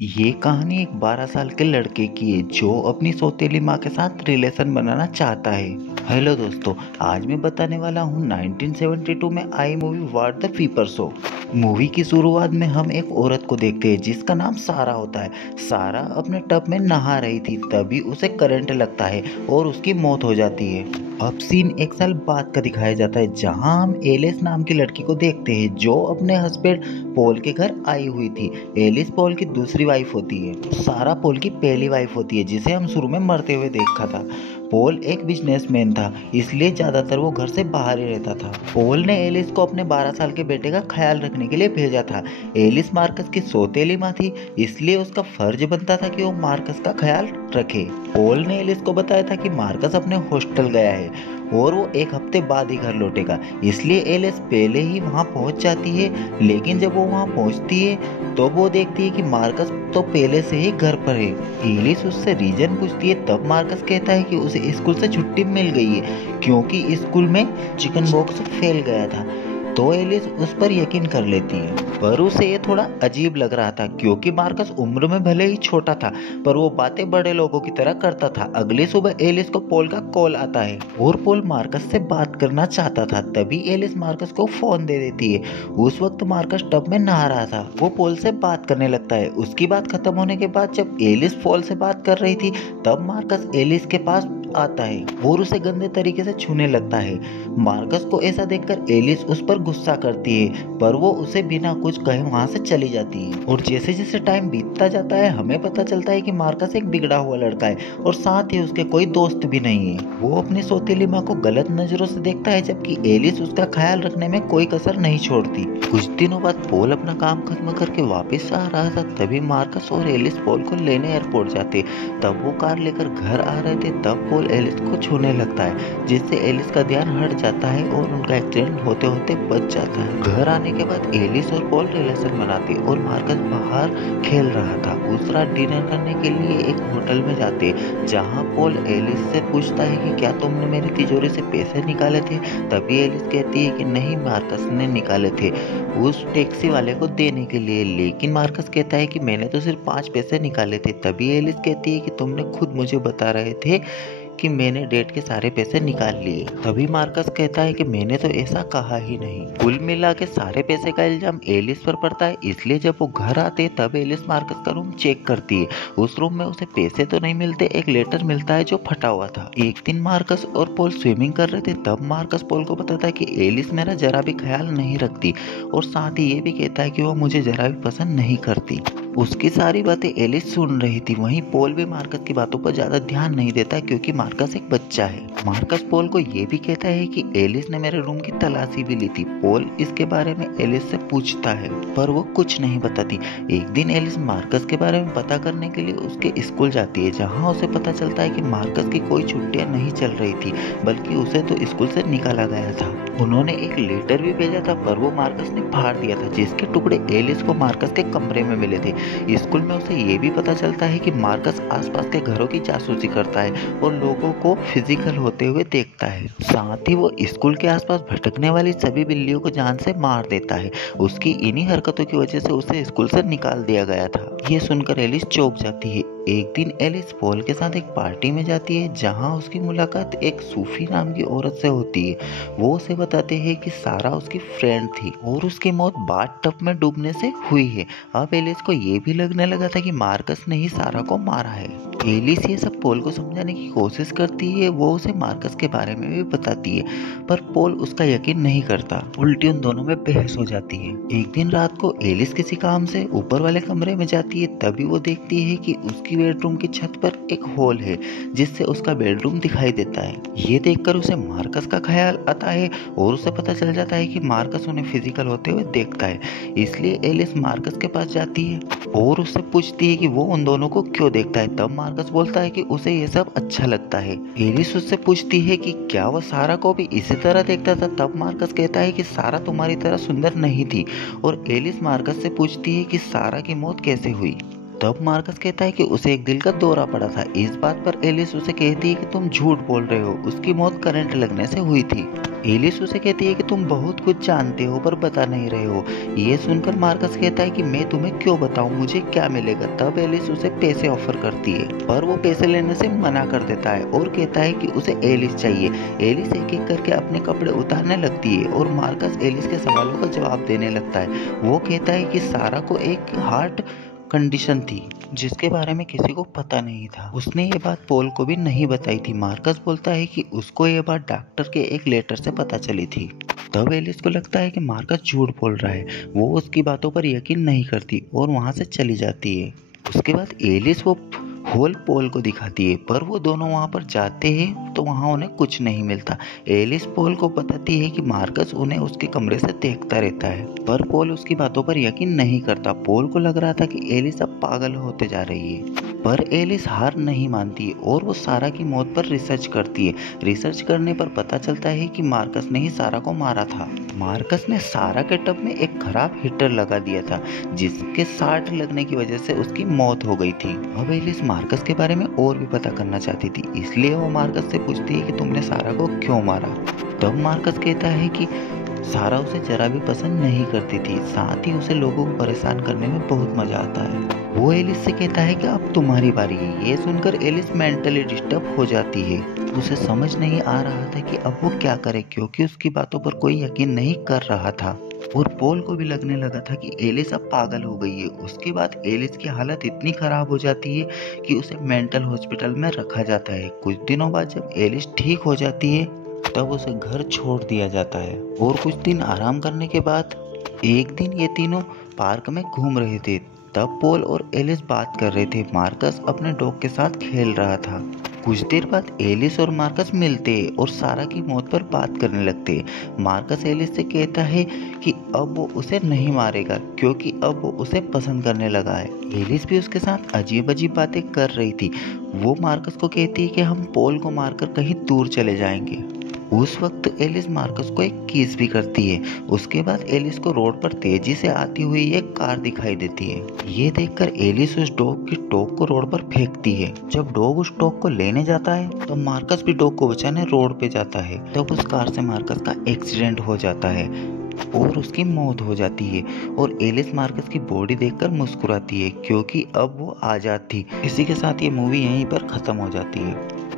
ये कहानी एक 12 साल के लड़के की है जो अपनी सौतेली माँ के साथ रिलेशन बनाना चाहता है। हेलो दोस्तों, आज मैं बताने वाला हूँ 1972 में आई मूवी व्हाट द पीपर सो। मूवी की शुरुआत में हम एक औरत को देखते हैं जिसका नाम सारा होता है। सारा अपने टब में नहा रही थी, तभी उसे करंट लगता है और उसकी मौत हो जाती है। अब सीन एक साल बाद का दिखाया जाता है जहां हम एलिस नाम की लड़की को देखते हैं जो अपने हस्बैंड पॉल के घर आई हुई थी। एलिस पॉल की दूसरी वाइफ होती है। सारा पॉल की पहली वाइफ होती है जिसे हम शुरू में मरते हुए देखा था। पॉल एक बिजनेसमैन था, इसलिए ज्यादातर वो घर से बाहर ही रहता था। पॉल ने एलिस को अपने 12 साल के बेटे का ख्याल रखने के लिए भेजा था। एलिस मार्कस की सौतेली माँ थी, इसलिए उसका फर्ज बनता था कि वो मार्कस का ख्याल रखे। पॉल ने एलिस को बताया था कि मार्कस अपने हॉस्टल गया है और वो एक हफ्ते बाद ही घर लौटेगा, इसलिए एलिस पहले ही वहाँ पहुँच जाती है। लेकिन जब वो वहाँ पहुँचती है तो वो देखती है कि मार्कस तो पहले से ही घर पर है। एलिस उससे रीजन पूछती है, तब मार्कस कहता है कि उसे स्कूल से छुट्टी मिल गई है क्योंकि स्कूल में चिकन बॉक्स फैल गया था। तो एलिस उस पर यकीन कर लेती है, पर उसे ये थोड़ा अजीब लग रहा था क्योंकि मार्कस उम्र में भले ही छोटा था पर वो बातें बड़े लोगों की तरह करता था। अगली सुबह एलिस को पॉल का कॉल आता है और पॉल मार्कस से बात करना चाहता था। तभी एलिस मार्कस को फोन दे देती है। उस वक्त मार्कस टब में नहा रहा था। वो पॉल से बात करने लगता है। उसकी बात खत्म होने के बाद जब एलिस पॉल से बात कर रही थी तब मार्कस एलिस के पास आता है और उसे गंदे तरीके से छूने लगता है। मार्कस को ऐसा देखकर एलिस उस पर गुस्सा करती है पर वो उसे बिना कुछ कहे वहां से चली जाती है। और जैसे जैसे टाइम बीतता जाता है हमें पता चलता है कि मार्कस एक बिगड़ा हुआ लड़का है और साथ ही उसके कोई दोस्त भी नहीं है। वो अपनी सौतेली माँ को गलत नजरों से देखता है जबकि एलिस उसका ख्याल रखने में कोई कसर नहीं छोड़ती। कुछ दिनों बाद पॉल अपना काम खत्म करके वापस आ रहा था, तभी मार्कस और एलिस पॉल को लेने एयरपोर्ट जाते। तब वो कार लेकर घर आ रहे थे तब पॉल एलिस को छूने लगता है जिससे एलिस का ध्यान हट जाता है और उनका एक्सीडेंट होते होते बच जाता है। घर आने के बाद एलिस और पॉल रिलेशन बनाते और मार्कस बाहर खेल रहा था। उस रात डिनर करने के लिए एक होटल में जाते जहां पॉल एलिस से पूछता है कि क्या तुमने मेरी तिजोरी से पैसे निकाले थे। तभी एलिस कहती है कि नहीं, मार्कस ने निकाले थे उस टैक्सी वाले को देने के लिए। लेकिन मार्कस कहता है कि मैंने तो सिर्फ 5 पैसे निकाले थे। तभी एलिस कहती है कि तुमने खुद मुझे बता रहे थे कि मैंने डेट के सारे पैसे निकाल लिए। तभी मार्कस कहता है कि मैंने तो ऐसा कहा ही नहीं। कुल मिला के सारे पैसे का इल्जाम एलिस पर पड़ता है, इसलिए जब वो घर आते हैं तब एलिस मार्कस का रूम चेक करती है। उस रूम में उसे पैसे तो नहीं मिलते, एक लेटर मिलता है जो फटा हुआ था। एक दिन मार्कस और पॉल स्विमिंग कर रहे थे तब मार्कस पॉल को बताता है कि एलिस मेरा जरा भी ख्याल नहीं रखती और साथ ही ये भी कहता है कि वो मुझे जरा भी पसंद नहीं करती। उसकी सारी बातें एलिस सुन रही थी। वहीं पॉल भी मार्कस की बातों पर ज्यादा ध्यान नहीं देता क्योंकि मार्कस एक बच्चा है। मार्कस पॉल को ये भी कहता है कि एलिस ने मेरे रूम की तलाशी भी ली थी। पॉल इसके बारे में एलिस से पूछता है पर वो कुछ नहीं बताती। एक दिन एलिस मार्कस के बारे में पता करने के लिए उसके स्कूल जाती है जहाँ उसे पता चलता है कि मार्कस की कोई छुट्टियां नहीं चल रही थी बल्कि उसे तो स्कूल से निकाला गया था। उन्होंने एक लेटर भी भेजा था पर वो मार्कस ने फाड़ दिया था जिसके टुकड़े एलिस को मार्कस के कमरे में मिले थे। स्कूल में उसे ये भी पता चलता है कि मार्कस आसपास के घरों की जासूसी करता है और लोगों को फिजिकल होते हुए देखता है। साथ ही वो स्कूल के आसपास भटकने वाली सभी बिल्लियों को जान से मार देता है। उसकी इन्हीं हरकतों की वजह से उसे स्कूल से निकाल दिया गया था। ये सुनकर एलिस चौंक जाती है। एक दिन एलिस पॉल के साथ एक पार्टी में जाती है जहां उसकी मुलाकात एक सूफी नाम की औरत से होती है। वो उसे बताते हैं कि सारा उसकी फ्रेंड थी और उसकी मौत बाथ टब में डूबने से हुई है। अब एलिस को ये भी लगने लगा था कि मार्कस ने ही सारा को मारा है। एलिस ये सब पॉल को समझाने की कोशिश करती है। वो उसे मार्कस के बारे में भी बताती है पर पॉल उसका यकीन नहीं करता। उल्टी उन दोनों में बहस हो जाती है। एक दिन रात को एलिस किसी काम से ऊपर वाले कमरे में जाती है तभी वो देखती है कि उसकी बेडरूम की छत पर एक होल है जिससे उसका बेडरूम दिखाई देता है। ये देखकर उसे मार्कस का ख्याल आता है और उसे पता चल जाता है कि मार्कस उन्हें फिजिकल होते हुए देखता है। इसलिए एलिस मार्कस के पास जाती है और उससे पूछती है कि वो उन दोनों को क्यों देखता है। तब मार्कस बोलता है कि उसे ये सब अच्छा लगता है। एलिस उससे पूछती है कि क्या वो सारा को भी इसी तरह देखता था। तब मार्कस कहता है कि सारा तुम्हारी तरह सुंदर नहीं थी और एलिस मार्कस से पूछती है कि सारा की मौत कैसे हुई। तब मार्कस कहता है कि उसे एक दिल का दौरा पड़ा था। इस बात पर एलिस उसे कहती है कि तुम झूठ बोल रहे हो, उसकी मौत करंट लगने से हुई थी। एलिस उसे कहती है कि तुम बहुत कुछ जानते हो पर बता नहीं रहे हो। ये सुनकर मार्कस कहता है कि मैं तुम्हें क्यों बताऊं, मुझे क्या मिलेगा। तब एलिस उसे पैसे ऑफर करती है पर वो पैसे लेने से मना कर देता है और कहता है कि उसे एलिस चाहिए। एलिस एक एक करके अपने कपड़े उतारने लगती है और मार्कस एलिस के सवालों का जवाब देने लगता है। वो कहता है कि सारा को एक हार्ट कंडीशन थी जिसके बारे में किसी को पता नहीं था। उसने ये बात पॉल को भी नहीं बताई थी। मार्कस बोलता है कि उसको ये बात डॉक्टर के एक लेटर से पता चली थी। तब एलिस को लगता है कि मार्कस झूठ बोल रहा है। वो उसकी बातों पर यकीन नहीं करती और वहाँ से चली जाती है। उसके बाद एलिस वो होल पॉल को दिखाती है पर वो दोनों वहाँ पर जाते हैं तो वहाँ उन्हें कुछ नहीं मिलता। एलिस पॉल को बताती है कि मार्कस उन्हें उसके कमरे से देखता रहता है पर पॉल उसकी बातों पर यकीन नहीं करता। पॉल को लग रहा था कि एलिस अब पागल होते जा रही है पर एलिस हार नहीं मानती और वो सारा की मौत पर रिसर्च करती है। रिसर्च करने पर पता चलता है कि मार्कस ने ही सारा को मारा था। मार्कस ने सारा के टब में एक खराब हीटर लगा दिया था जिसके शार्ट लगने की वजह से उसकी मौत हो गई थी। अब एलिस मार्कस के बारे में और भी पता करना चाहती थी, इसलिए वो मार्कस से पूछती है कि तुमने सारा को क्यों मारा। तब मार्कस कहता है कि सारा उसे जरा भी पसंद नहीं करती थी, साथ ही उसे लोगों को परेशान करने में बहुत मजा आता है। वो एलिस से कहता है कि अब तुम्हारी बारी है। ये सुनकर एलिस मेंटली डिस्टर्ब हो जाती है। उसे समझ नहीं आ रहा था कि अब वो क्या करे क्योंकि उसकी बातों पर कोई यकीन नहीं कर रहा था और पॉल को भी लगने लगा था कि एलिस अब पागल हो गई है। उसके बाद एलिस की हालत इतनी खराब हो जाती है कि उसे मेंटल हॉस्पिटल में रखा जाता है। कुछ दिनों बाद जब एलिस ठीक हो जाती है तब उसे घर छोड़ दिया जाता है और कुछ दिन आराम करने के बाद एक दिन ये तीनों पार्क में घूम रहे थे। तब पॉल और एलिस बात कर रहे थे। मार्कस अपने डॉग के साथ खेल रहा था। कुछ देर बाद एलिस और मार्कस मिलते हैं और सारा की मौत पर बात करने लगते हैं। मार्कस एलिस से कहता है कि अब वो उसे नहीं मारेगा क्योंकि अब वो उसे पसंद करने लगा है। एलिस भी उसके साथ अजीब अजीब बातें कर रही थी। वो मार्कस को कहती है कि हम पॉल को मारकर कहीं दूर चले जाएंगे। उस वक्त एलिस मार्कस को एक किस भी करती है। उसके बाद एलिस को रोड पर तेजी से आती हुई एक कार दिखाई देती है। ये देखकर एलिस उस डॉग की टॉग को रोड पर फेंकती है। जब डॉग उस टॉग को लेने जाता है तो मार्कस भी डॉग को बचाने रोड पे जाता है। तब उस कार से मार्कस का एक्सीडेंट हो जाता है और उसकी मौत हो जाती है और एलिस मार्कस की बॉडी देखकर मुस्कुराती है क्योंकि अब वो आजाद थी। इसी के साथ ये मूवी यहीं पर खत्म हो जाती है।